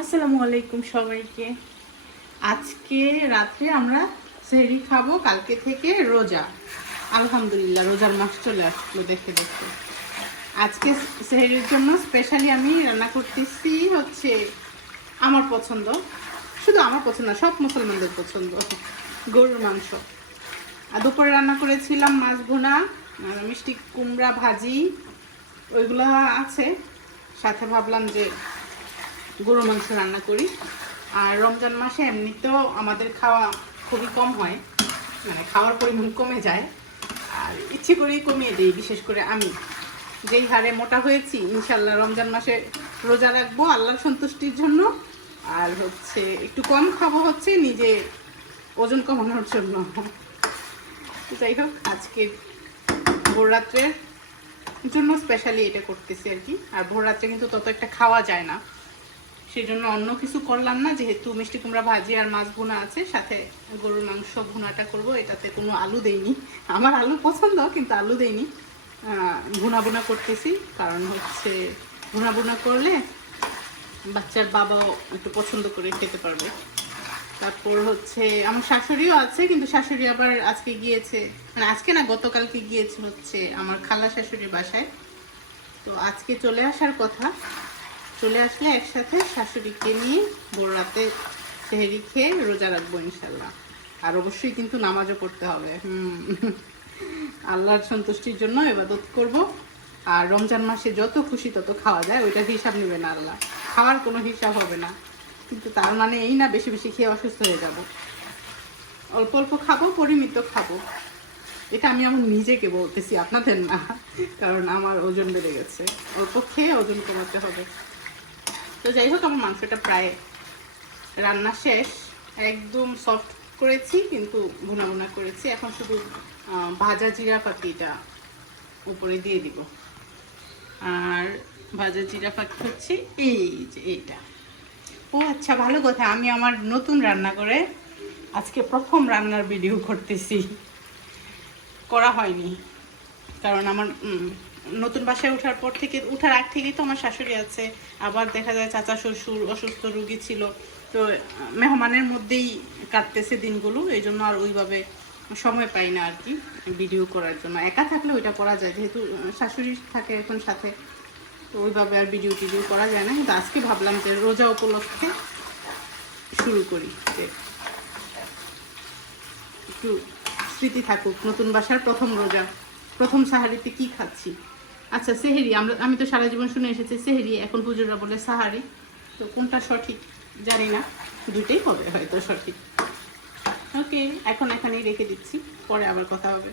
আসসালামু আলাইকুম সবাইকে। আজকে রাত্রে আমরা সেহরি খাব, কালকে থেকে রোজা। আলহামদুলিল্লাহ, রোজার মাস চলে আসলো, দেখে দেখতে আজকে সেহরির জন্য স্পেশালি আমি রান্না করতেছি হচ্ছে আমার পছন্দ। শুধু আমার পছন্দ না, সব মুসলমানদের পছন্দ, গরুর মাংস। আর দুপুরে রান্না করেছিলাম মাছ ভুনা মিষ্টি কুমড়া ভাজি, ওইগুলো আছে। সাথে ভাবলাম যে গরু মাংস রান্না করি। আর রমজান মাসে এমনিতেও আমাদের খাওয়া খুবই কম হয়। মানে খাওয়ার পরিমাণ কমে যায়। আর ইচ্ছে করেই কমিয়ে দিই, বিশেষ করে আমি। যেই হারে মোটা হয়েছি, ইনশাল্লাহ রমজান মাসে রোজা রাখব আল্লাহর সন্তুষ্টির জন্য। আর হচ্ছে একটু কম খাব হচ্ছে নিজে ওজন কমানোর জন্য। যাই হোক, আজকে ভোররাত্রের জন্য স্পেশালি এটা করতেছি আর কি। আর ভোররাত্রে কিন্তু তত একটা খাওয়া যায় না। সেই জন্য অন্য কিছু করলাম না। যেহেতু মিষ্টি কুমড়া ভাজি আর মাছ ভুনা আছে, সাথে গরুর মাংস ভুনাটা করব। এটাতে কোনো আলু দেইনি। আমার আলু পছন্দ, কিন্তু আলু দেইনি। ভুনা ভুনা করতেছি। কারণ হচ্ছে ভুনা ভুনা করলে বাচ্চার বাবাও একটু পছন্দ করে খেতে পারবে। তারপর হচ্ছে আমার শাশুড়িও আছে, কিন্তু শাশুড়ি আবার আজকে গিয়েছে। মানে আজকে না, গতকালকে গিয়েছে হচ্ছে আমার খালা শাশুড়ির বাসায়। তো আজকে চলে আসার কথা। চলে আসলে একসাথে শাশুড়িকে নিয়ে ভোর রাতে সেহেরি খেয়ে রোজা রাখব ইনশাল্লাহ। আর অবশ্যই কিন্তু নামাজও পড়তে হবে। হুম। আল্লাহর সন্তুষ্টির জন্য এবাদত করব। আর রমজান মাসে যত খুশি তত খাওয়া যায়, ওইটার হিসাব নেবে না আল্লাহ। খাওয়ার কোনো হিসাব হবে না। কিন্তু তার মানে এই না বেশি বেশি খেয়ে অসুস্থ হয়ে যাব। অল্প অল্প খাব, পরিমিত খাব। এটা আমি আমার নিজেকে বলতেছি, আপনাদের না। কারণ আমার ওজন বেড়ে গেছে। অল্প খেয়ে ওজন কমাতে হবে। তো যাই হোক, আমার মাংসটা প্রায় রান্না শেষ। একদম সফট করেছি, কিন্তু ভুনা ভুনা করেছি। এখন শুধু ভাজা জিরা পাতিটা উপরে দিয়ে দিব। আর ভাজা জিরা পাতি হচ্ছে এই যে এইটা। ও আচ্ছা ভালো কথা। আমি আমার নতুন রান্না করে আজকে প্রথম রান্নার ভিডিও করতেছি। করা হয়নি। কারণ আমার নতুন বাসায় ওঠার পর থেকে, ওঠার আগ থেকেই তো আমার শাশুড়ি আছে। আবার দেখা যায় চাচা শ্বশুর অসুস্থ রুগী ছিল। তো, মেহমানের মধ্যেই কাটতেছে দিনগুলো, এই জন্য আর ওইভাবে সময় পাই না আর কি ভিডিও করার জন্য। একা থাকলে ওইটা করা যায়, যেহেতু শাশুড়ি থাকে এখন সাথে, তো ওইভাবে আর ভিডিও টিডিও করা যায় না। কিন্তু আজকে ভাবলাম যে রোজা উপলক্ষে শুরু করি, যে একটু স্মৃতি থাকুক, নতুন বাসার প্রথম রোজা, প্রথম সাহারিতে কি খাচ্ছি? আচ্ছা সেহেরি, আমরা আমি তো সারা জীবন শুনে এসেছি, সেহেরি, এখন পুজোরা বলে সাহারি। তো কোনটা সঠিক? জানি না। দুটোই হবে হয়তো সঠিক। ওকে, এখন এখানেই রেখে দিচ্ছি, পরে আবার কথা হবে।